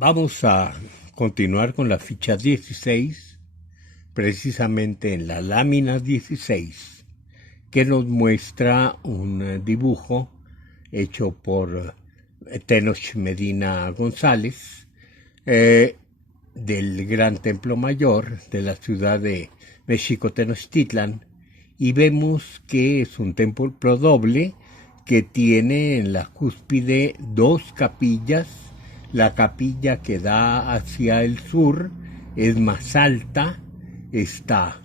Vamos a continuar con la ficha 16, precisamente en la lámina 16, que nos muestra un dibujo hecho por Tenoch Medina González, del Gran Templo Mayor de la ciudad de Mexico-Tenochtitlan, y vemos que es un templo doble que tiene en la cúspide dos capillas. La capilla que da hacia el sur es más alta, está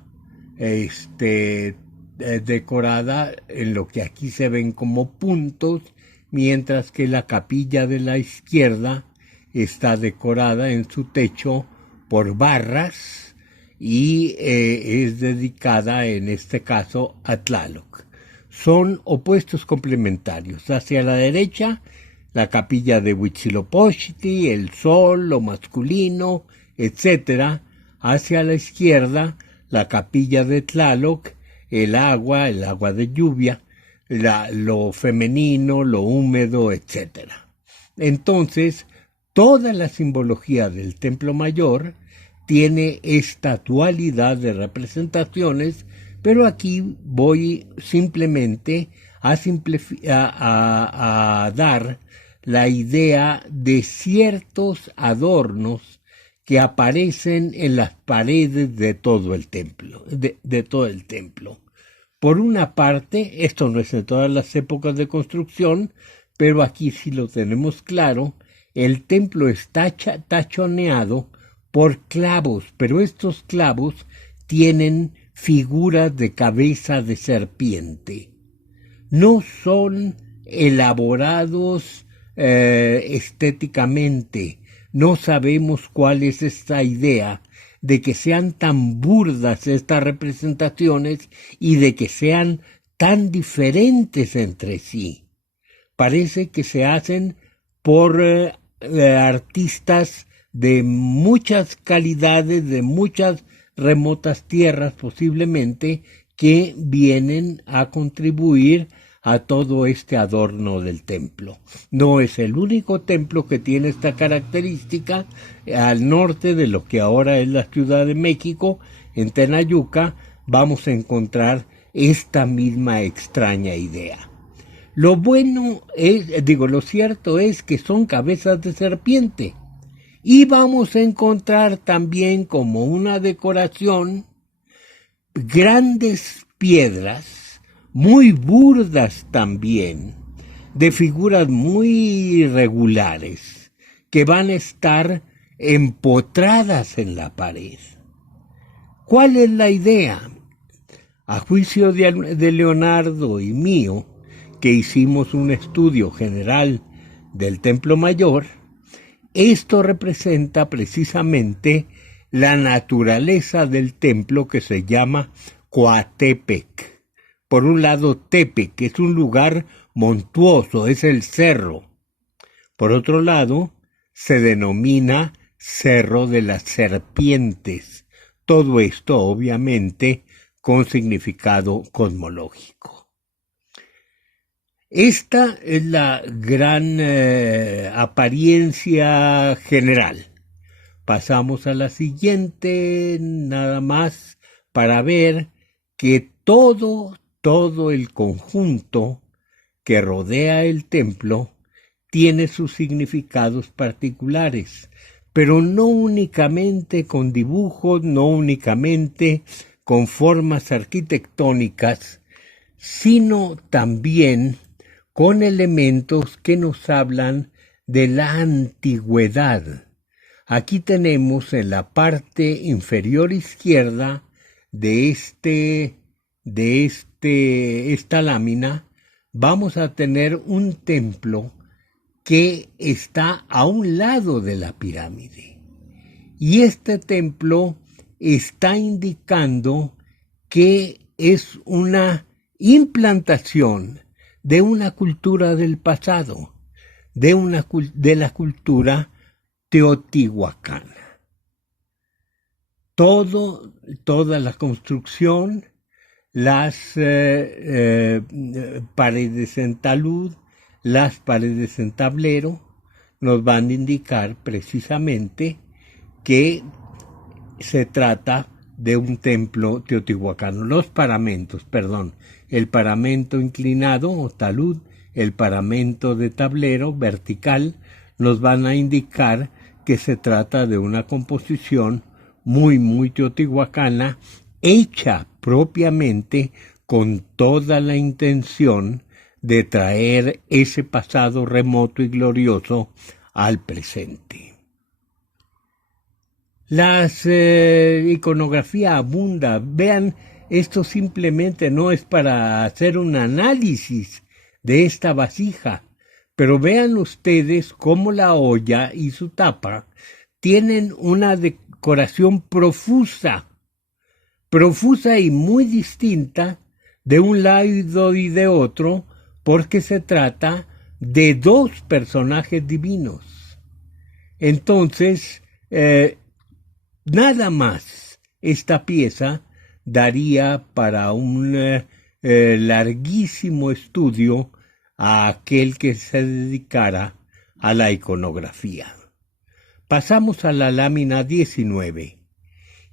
decorada en lo que aquí se ven como puntos, mientras que la capilla de la izquierda está decorada en su techo por barras y es dedicada en este caso a Tlaloc. Son opuestos complementarios. Hacia la derecha, la capilla de Huitzilopochtli, el sol, lo masculino, etc. Hacia la izquierda, la capilla de Tlaloc, el agua de lluvia, lo femenino, lo húmedo, etc. Entonces, toda la simbología del Templo Mayor tiene esta dualidad de representaciones, pero aquí voy simplemente a dar la idea de ciertos adornos que aparecen en las paredes de todo el templo, de todo el templo. Por una parte, esto no es en todas las épocas de construcción, pero aquí sí lo tenemos claro, el templo está tachoneado por clavos, pero estos clavos tienen figuras de cabeza de serpiente. No son elaborados estéticamente. No sabemos cuál es esta idea de que sean tan burdas estas representaciones y de que sean tan diferentes entre sí. Parece que se hacen por artistas de muchas calidades, de muchas remotas tierras posiblemente, que vienen a contribuir a todo este adorno del templo. No es el único templo que tiene esta característica. Al norte de lo que ahora es la Ciudad de México, en Tenayuca, vamos a encontrar esta misma extraña idea. Lo cierto es que son cabezas de serpiente. Y vamos a encontrar también como una decoración grandes piedras, muy burdas también, de figuras muy irregulares, que van a estar empotradas en la pared. ¿Cuál es la idea? A juicio de Leonardo y mío, que hicimos un estudio general del Templo Mayor, esto representa precisamente la naturaleza del templo, que se llama Coatepec. Por un lado, Tepec, que es un lugar montuoso, es el cerro. Por otro lado, se denomina Cerro de las Serpientes. Todo esto, obviamente, con significado cosmológico. Esta es la gran apariencia general. Pasamos a la siguiente, nada más para ver que todo el conjunto que rodea el templo tiene sus significados particulares, pero no únicamente con dibujos, no únicamente con formas arquitectónicas, sino también con elementos que nos hablan de la antigüedad. Aquí tenemos en la parte inferior izquierda de esta lámina, vamos a tener un templo que está a un lado de la pirámide. Y este templo está indicando que es una implantación de una cultura del pasado, de la cultura teotihuacana. Toda la construcción, las paredes en talud, las paredes en tablero, nos van a indicar precisamente que se trata de un templo teotihuacano. Los paramentos, perdón, el paramento inclinado o talud, el paramento de tablero vertical, nos van a indicar que se trata de una composición muy teotihuacana, hecha propiamente con toda la intención de traer ese pasado remoto y glorioso al presente. La iconografía abunda. Vean, esto simplemente no es para hacer un análisis de esta vasija, pero vean ustedes cómo la olla y su tapa tienen una decoración profusa y muy distinta de un lado y de otro, porque se trata de dos personajes divinos. Entonces, nada más esta pieza daría para un larguísimo estudio a aquel que se dedicara a la iconografía. Pasamos a la lámina 19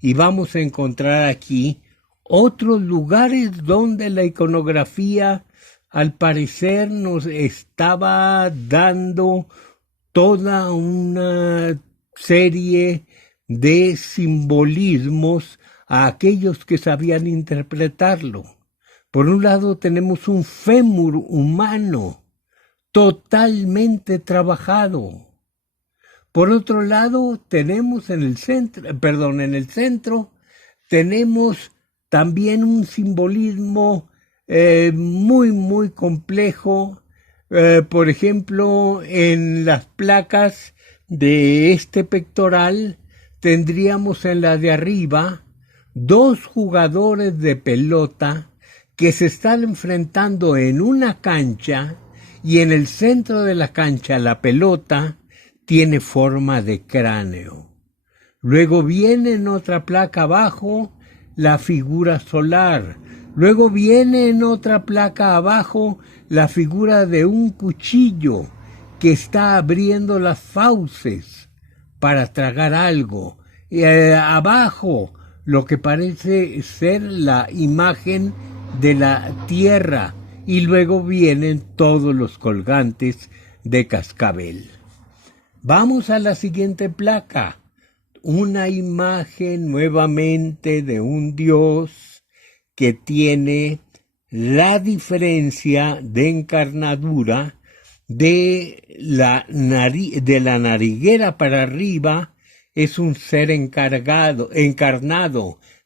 y vamos a encontrar aquí otros lugares donde la iconografía al parecer nos estaba dando toda una serie de simbolismos a aquellos que sabían interpretarlo. Por un lado tenemos un fémur humano totalmente trabajado. Por otro lado tenemos en el centro tenemos también un simbolismo muy complejo. Por ejemplo, en las placas de este pectoral tendríamos en la de arriba dos jugadores de pelota que se están enfrentando en una cancha, y en el centro de la cancha la pelota tiene forma de cráneo. Luego viene en otra placa abajo la figura solar. Luego viene en otra placa abajo la figura de un cuchillo que está abriendo las fauces para tragar algo. Abajo lo que parece ser la imagen de la tierra, y luego vienen todos los colgantes de cascabel. Vamos a la siguiente placa. Una imagen nuevamente de un dios que tiene la diferencia de encarnadura de la nariguera para arriba es un ser encarnado,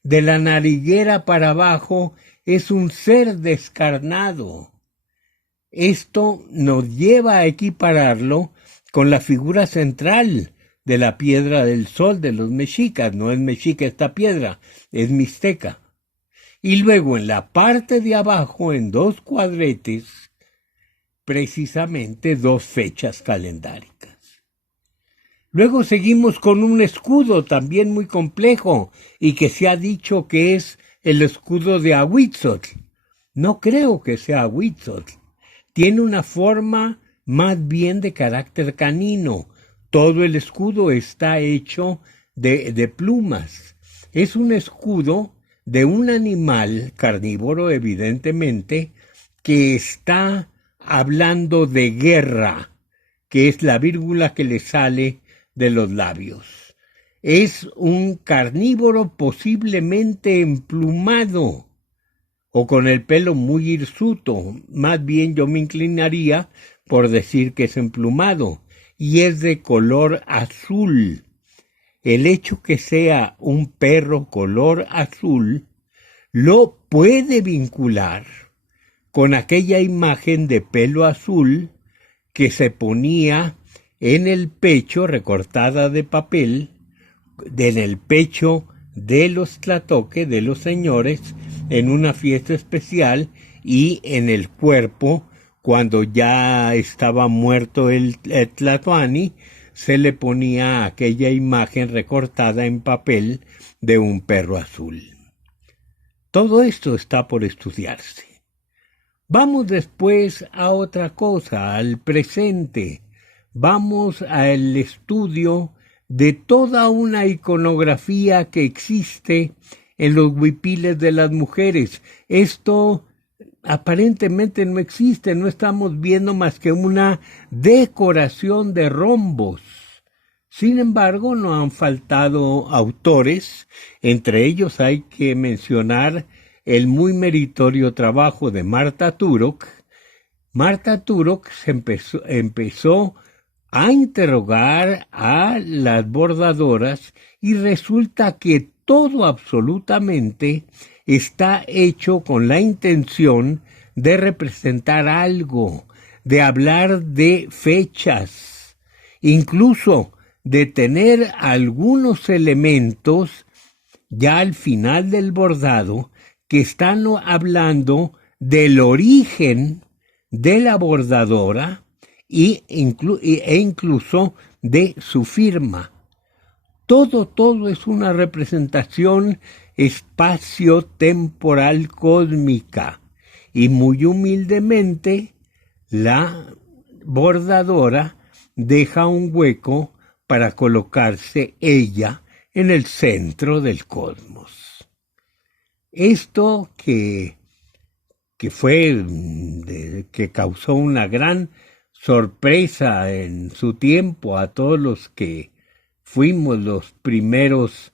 de la nariguera para abajo es un ser descarnado. Esto nos lleva a equipararlo con la figura central de la piedra del sol de los mexicas. No es mexica esta piedra, es mixteca. Y luego en la parte de abajo, en dos cuadretes, precisamente dos fechas calendáricas. Luego seguimos con un escudo también muy complejo y que se ha dicho que es el escudo de Ahuitzotl. No creo que sea Ahuitzotl. Tiene una forma más bien de carácter canino. Todo el escudo está hecho de plumas. Es un escudo de un animal carnívoro, evidentemente, que está hablando de guerra, que es la vírgula que le sale de los labios. Es un carnívoro posiblemente emplumado o con el pelo muy hirsuto. Más bien yo me inclinaría por decir que es emplumado, y es de color azul. El hecho que sea un perro color azul lo puede vincular con aquella imagen de pelo azul que se ponía en el pecho, recortada de papel, en el pecho de los tlatoque, de los señores, en una fiesta especial, y en el cuerpo, cuando ya estaba muerto el tlatoani, se le ponía aquella imagen recortada en papel de un perro azul. Todo esto está por estudiarse. Vamos después a otra cosa, al presente. vamos al estudio de toda una iconografía que existe en los huipiles de las mujeres. Esto aparentemente no existe, no estamos viendo más que una decoración de rombos. Sin embargo, no han faltado autores, entre ellos hay que mencionar el muy meritorio trabajo de Marta Turok. Marta Turok empezó a interrogar a las bordadoras y resulta que todo absolutamente está hecho con la intención de representar algo, de hablar de fechas, incluso de tener algunos elementos ya al final del bordado que están hablando del origen de la bordadora e incluso de su firma. Todo es una representación espacio-temporal cósmica y muy humildemente la bordadora deja un hueco para colocarse ella en el centro del cosmos. Esto que causó una gran sorpresa en su tiempo a todos los que fuimos los primeros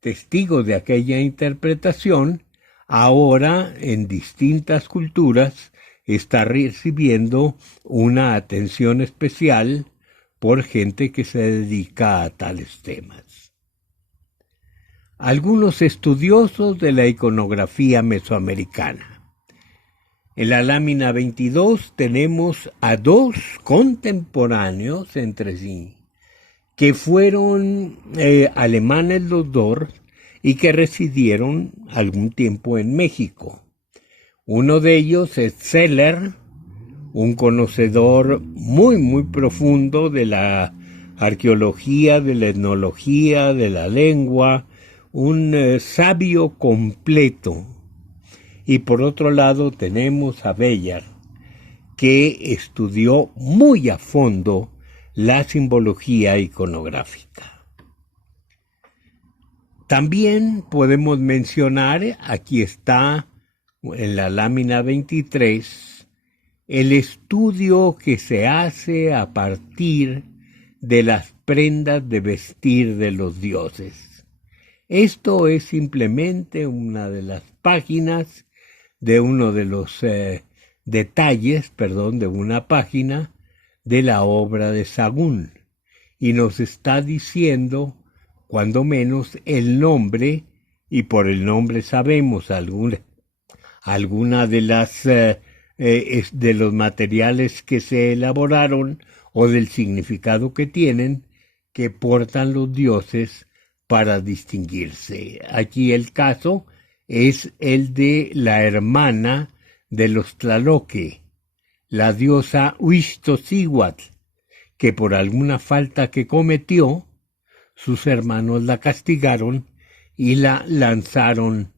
testigos de aquella interpretación, ahora en distintas culturas está recibiendo una atención especial por gente que se dedica a tales temas. Algunos estudiosos de la iconografía mesoamericana. En la lámina 22 tenemos a dos contemporáneos entre sí, que fueron alemanes los dos y que residieron algún tiempo en México. Uno de ellos es Zeller, un conocedor muy profundo de la arqueología, de la etnología, de la lengua, un sabio completo. Y por otro lado tenemos a Beyer, que estudió muy a fondo la simbología iconográfica. También podemos mencionar, aquí está en la lámina 23, el estudio que se hace a partir de las prendas de vestir de los dioses. Esto es simplemente una de las páginas de uno de los detalles, de una página de la obra de Sagún, y nos está diciendo, cuando menos, el nombre, y por el nombre sabemos alguna de las de los materiales que se elaboraron o del significado que tienen, que portan los dioses para distinguirse. Aquí el caso es el de la hermana de los Tlaloque, la diosa Huixtocíhuatl, que por alguna falta que cometió, sus hermanos la castigaron y la lanzaron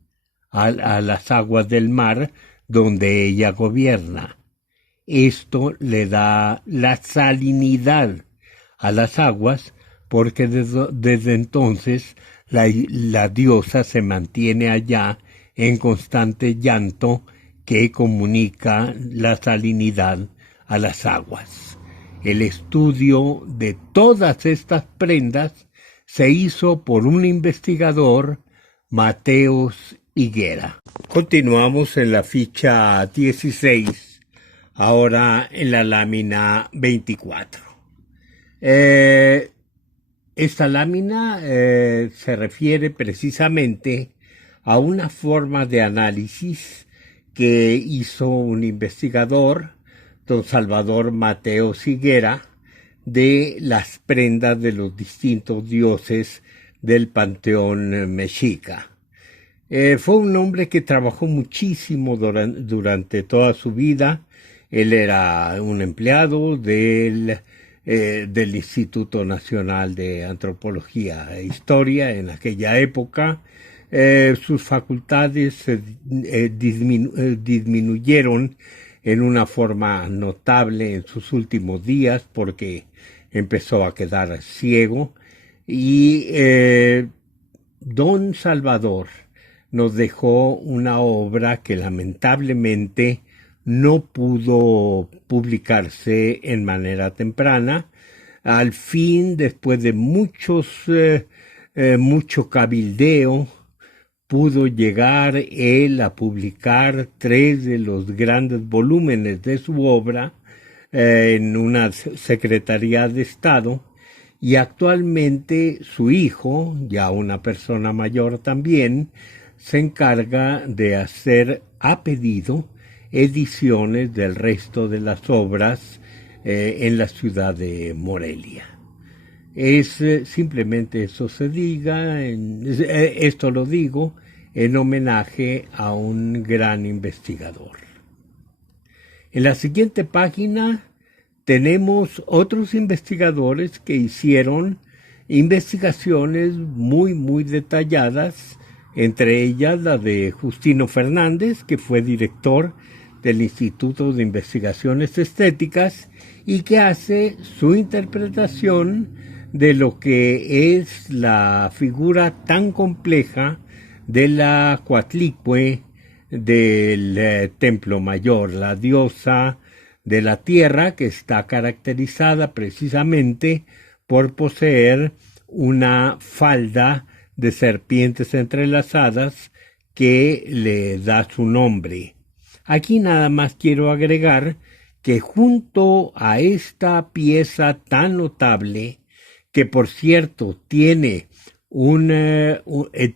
a las aguas del mar donde ella gobierna. Esto le da la salinidad a las aguas porque desde entonces la diosa se mantiene allá en constante llanto que comunica la salinidad a las aguas. El estudio de todas estas prendas se hizo por un investigador, Mateos Higuera. Continuamos en la ficha 16, ahora en la lámina 24. Esta lámina se refiere precisamente a una forma de análisis que hizo un investigador, don Salvador Mateos Higuera, de las prendas de los distintos dioses del panteón mexica. Fue un hombre que trabajó muchísimo durante toda su vida. Él era un empleado del Instituto Nacional de Antropología e Historia en aquella época. Sus facultades disminuyeron en una forma notable en sus últimos días porque empezó a quedar ciego y Don Salvador nos dejó una obra que lamentablemente no pudo publicarse en manera temprana. Al fin, después de mucho cabildeo, pudo llegar él a publicar 3 de los grandes volúmenes de su obra en una Secretaría de Estado, y actualmente su hijo, ya una persona mayor también, se encarga de hacer a pedido ediciones del resto de las obras en la ciudad de Morelia. Simplemente eso se diga, esto lo digo en homenaje a un gran investigador. En la siguiente página tenemos otros investigadores que hicieron investigaciones muy detalladas, entre ellas la de Justino Fernández, que fue director del Instituto de Investigaciones Estéticas y que hace su interpretación de lo que es la figura tan compleja de la Coatlicue del Templo Mayor, la diosa de la tierra, que está caracterizada precisamente por poseer una falda de serpientes entrelazadas que le da su nombre. Aquí nada más quiero agregar que junto a esta pieza tan notable, que por cierto tiene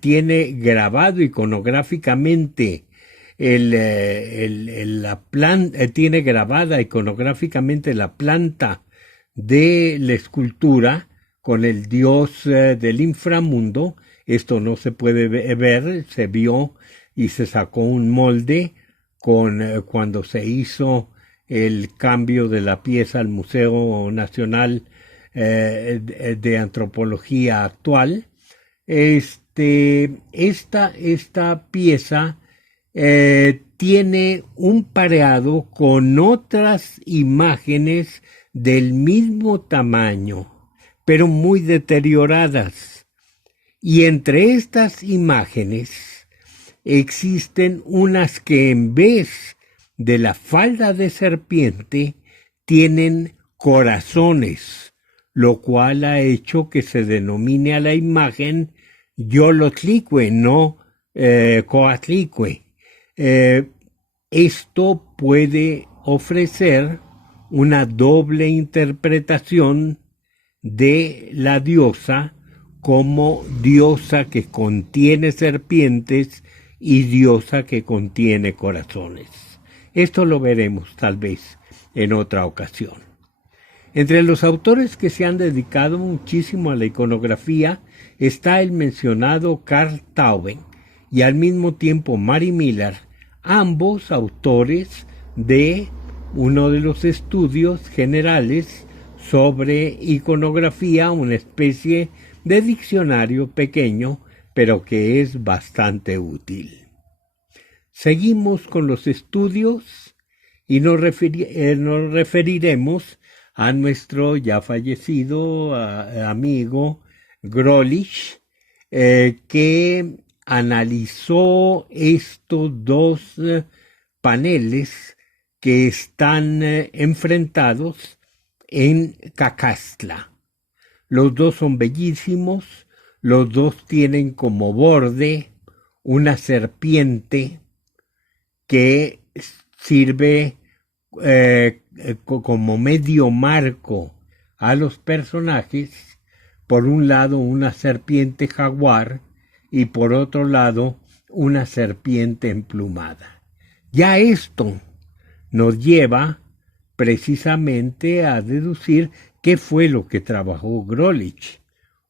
tiene grabado iconográficamente tiene grabada iconográficamente la planta de la escultura con el dios del inframundo. Esto no se puede ver, se vio y se sacó un molde cuando se hizo el cambio de la pieza al Museo Nacional de Antropología actual. Esta pieza tiene un pareado con otras imágenes del mismo tamaño, pero muy deterioradas. Y entre estas imágenes existen unas que en vez de la falda de serpiente tienen corazones, lo cual ha hecho que se denomine a la imagen Yolotlicue, no Coatlicue. Esto puede ofrecer una doble interpretación de la diosa como diosa que contiene serpientes y diosa que contiene corazones. Esto lo veremos tal vez en otra ocasión. Entre los autores que se han dedicado muchísimo a la iconografía está el mencionado Carl Tauben y al mismo tiempo Mary Miller, ambos autores de uno de los estudios generales sobre iconografía, una especie de diccionario pequeño, pero que es bastante útil. Seguimos con los estudios y nos referiremos a nuestro ya fallecido amigo Grolich, que analizó estos 2 paneles que están enfrentados en Cacastla. Los 2 son bellísimos, los 2 tienen como borde una serpiente que sirve como medio marco a los personajes. Por un lado una serpiente jaguar y por otro lado una serpiente emplumada. Ya esto nos lleva precisamente a deducir qué fue lo que trabajó Grolich,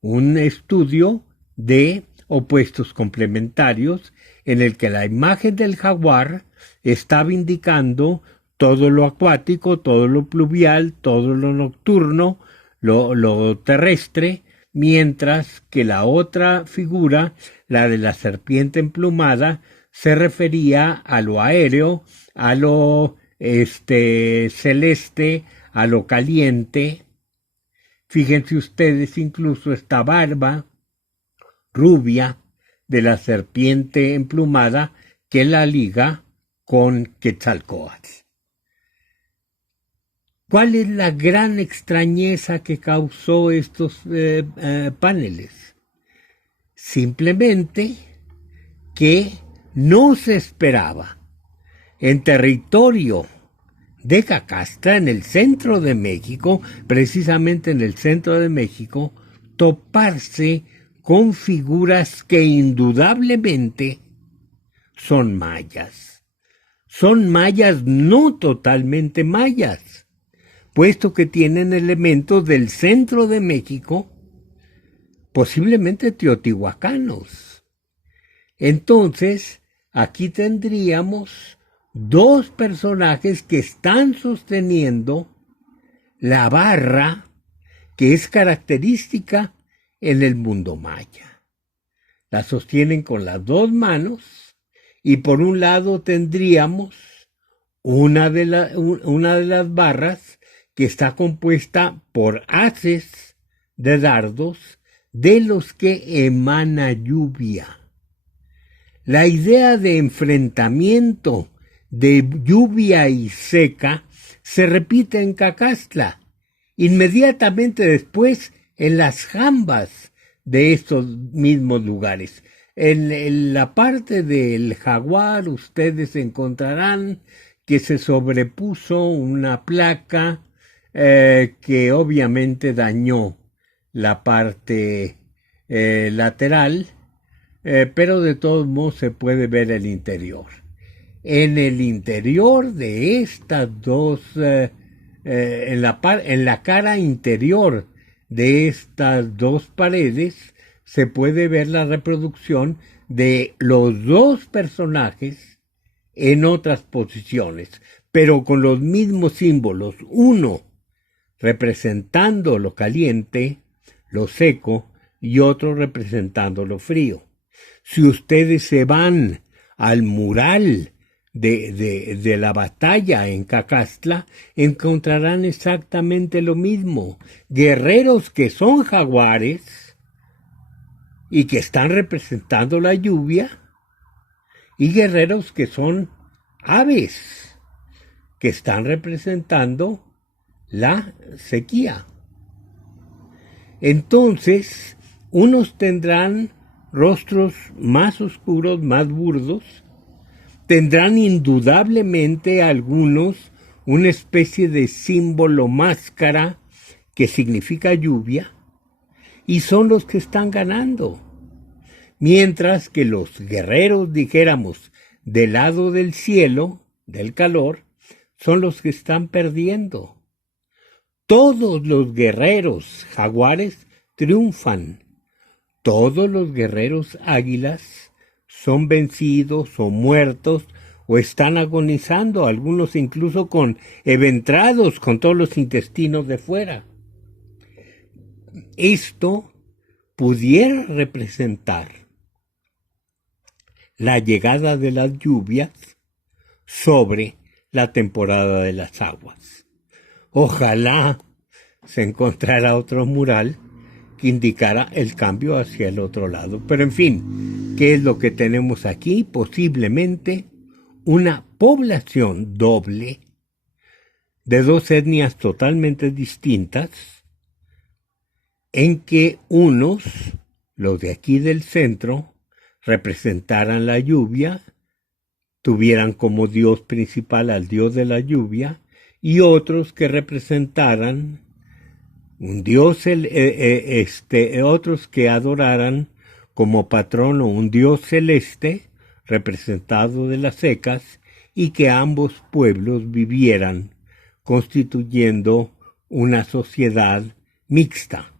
un estudio de opuestos complementarios en el que la imagen del jaguar estaba indicando todo lo acuático, todo lo pluvial, todo lo nocturno, lo terrestre, mientras que la otra figura, la de la serpiente emplumada, se refería a lo aéreo, a lo celeste, a lo caliente. Fíjense ustedes incluso esta barba rubia de la serpiente emplumada que la liga con Quetzalcóatl. ¿Cuál es la gran extrañeza que causó estos paneles? Simplemente que no se esperaba en territorio de Cacastra, en el centro de México, precisamente en el centro de México, toparse con figuras que indudablemente son mayas. Son mayas no totalmente mayas, puesto que tienen elementos del centro de México, posiblemente teotihuacanos. Entonces, aquí tendríamos dos personajes que están sosteniendo la barra que es característica en el mundo maya. La sostienen con las dos manos y por un lado tendríamos una de las barras que está compuesta por haces de dardos de los que emana lluvia. La idea de enfrentamiento de lluvia y seca se repite en Cacastla, inmediatamente después en las jambas de estos mismos lugares. En la parte del jaguar ustedes encontrarán que se sobrepuso una placa que obviamente dañó la parte lateral, pero de todos modos se puede ver el interior. En el interior de estas dos, en la cara interior de estas dos paredes, se puede ver la reproducción de los dos personajes en otras posiciones, pero con los mismos símbolos, uno representando lo caliente, lo seco, y otro representando lo frío. Si ustedes se van al mural de la batalla en Cacastla, encontrarán exactamente lo mismo. Guerreros que son jaguares y que están representando la lluvia, y guerreros que son aves que están representando la sequía. Entonces, unos tendrán rostros más oscuros, más burdos, tendrán indudablemente algunos una especie de símbolo máscara que significa lluvia, y son los que están ganando. Mientras que los guerreros, dijéramos, del lado del cielo, del calor, son los que están perdiendo. Todos los guerreros jaguares triunfan. Todos los guerreros águilas son vencidos o muertos o están agonizando, algunos incluso con eventrados, con todos los intestinos de fuera. Esto pudiera representar la llegada de las lluvias sobre la temporada de las aguas. Ojalá se encontrara otro mural que indicara el cambio hacia el otro lado. Pero en fin, ¿qué es lo que tenemos aquí? Posiblemente una población doble de dos etnias totalmente distintas, en que unos, los de aquí del centro, representaran la lluvia, tuvieran como dios principal al dios de la lluvia, y otros que representaran un dios, otros que adoraran como patrono un dios celeste, representado de las secas, y que ambos pueblos vivieran constituyendo una sociedad mixta,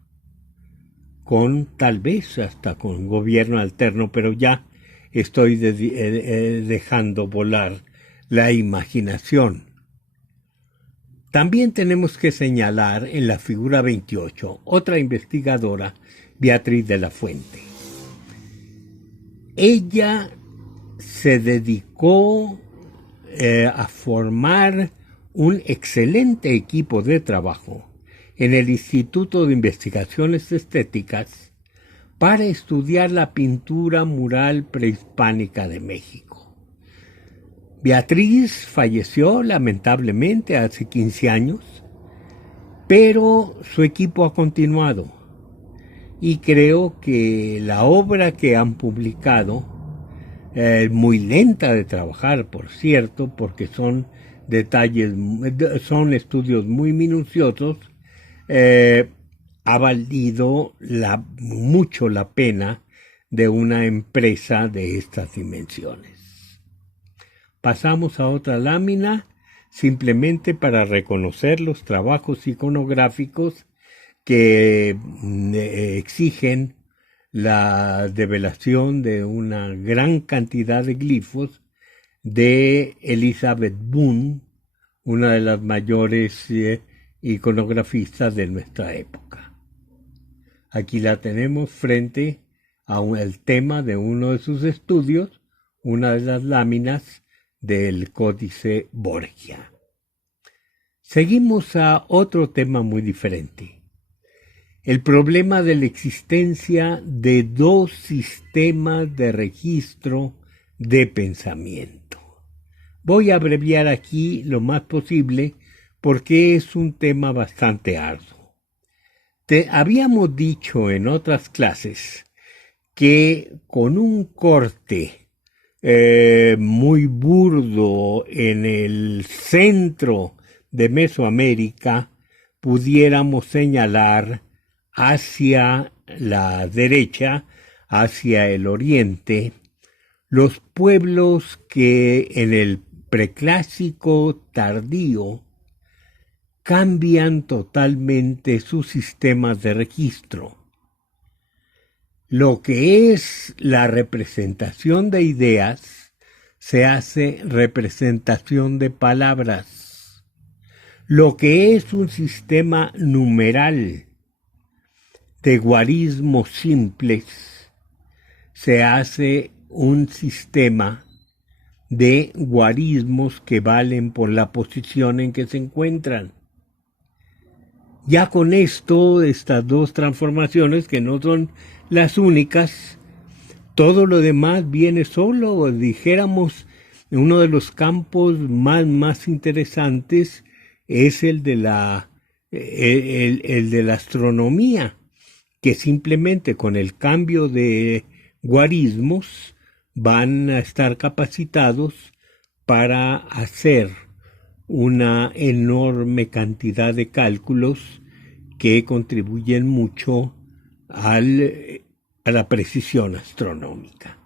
con tal vez hasta con gobierno alterno, pero ya estoy dejando volar la imaginación. También tenemos que señalar en la figura 28 otra investigadora, Beatriz de la Fuente. Ella se dedicó a formar un excelente equipo de trabajo en el Instituto de Investigaciones Estéticas para estudiar la pintura mural prehispánica de México. Beatriz falleció lamentablemente hace 15 años, pero su equipo ha continuado y creo que la obra que han publicado, muy lenta de trabajar, por cierto, porque son detalles, son estudios muy minuciosos, ha valido mucho la pena de una empresa de estas dimensiones. Pasamos a otra lámina, simplemente para reconocer los trabajos iconográficos que exigen la develación de una gran cantidad de glifos de Elizabeth Boone, una de las mayores iconografistas de nuestra época. Aquí la tenemos frente al tema de uno de sus estudios, una de las láminas del Códice Borgia. Seguimos a otro tema muy diferente. El problema de la existencia de dos sistemas de registro de pensamiento. Voy a abreviar aquí lo más posible porque es un tema bastante arduo. Habíamos dicho en otras clases que con un corte muy burdo en el centro de Mesoamérica pudiéramos señalar hacia la derecha, hacia el oriente, los pueblos que en el preclásico tardío cambian totalmente sus sistemas de registro. Lo que es la representación de ideas se hace representación de palabras. Lo que es un sistema numeral de guarismos simples se hace un sistema de guarismos que valen por la posición en que se encuentran. Ya con esto, estas dos transformaciones, que no son las únicas, todo lo demás viene solo. Dijéramos, uno de los campos más interesantes es el de la astronomía, que simplemente con el cambio de guarismos van a estar capacitados para hacer una enorme cantidad de cálculos que contribuyen mucho a la precisión astronómica.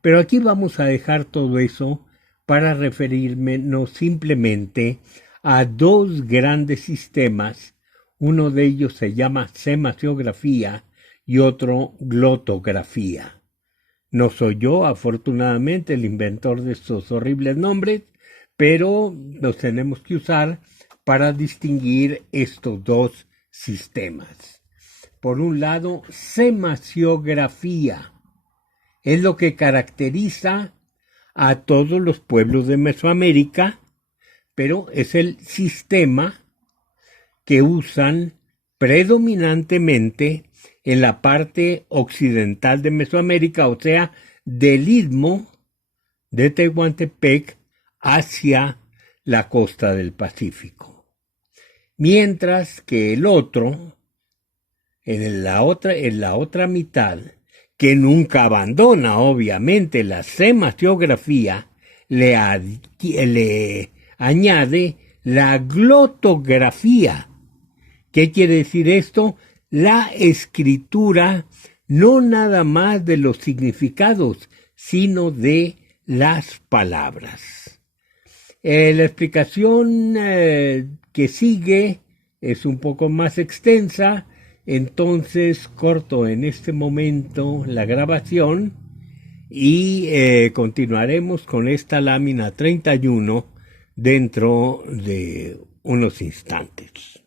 Pero aquí vamos a dejar todo eso para referirnos simplemente a dos grandes sistemas. Uno de ellos se llama semasiografía y otro glotografía. No soy yo, afortunadamente, el inventor de estos horribles nombres, pero los tenemos que usar para distinguir estos dos sistemas. Por un lado, semasiografía es lo que caracteriza a todos los pueblos de Mesoamérica, pero es el sistema que usan predominantemente en la parte occidental de Mesoamérica, o sea, del istmo de Tehuantepec hacia la costa del Pacífico. Mientras que el otro, en la otra mitad, que nunca abandona obviamente la semasiografía, le añade la glotografía. ¿Qué quiere decir esto? La escritura no nada más de los significados, sino de las palabras. La explicación que sigue es un poco más extensa, entonces corto en este momento la grabación y continuaremos con esta lámina 31 dentro de unos instantes.